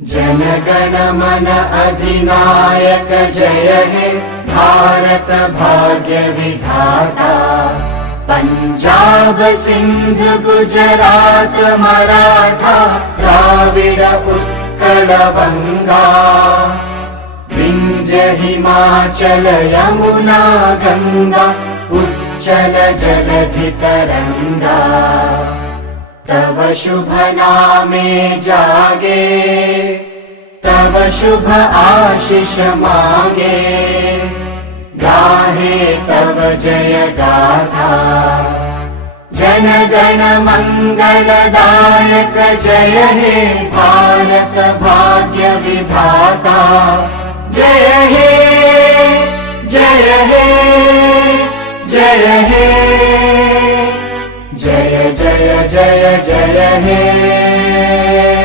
जन मन अधिनायक जय हे भारत भाग्य विधाता। पंजाब सिंध गुजरात मराठा द्राविड उत्कल बंगा। विंध्य हिमाचल यमुना गंगा उच्चल जलधि तरंगा। तव शुभ नामे जागे तव शुभ आशीष मांगे। गाहे तव जय गाथा जन गण मंगलदायक जय हे भारत भाग्य विधाता। जय हे जय हे जय हे जय जय जय जय हे।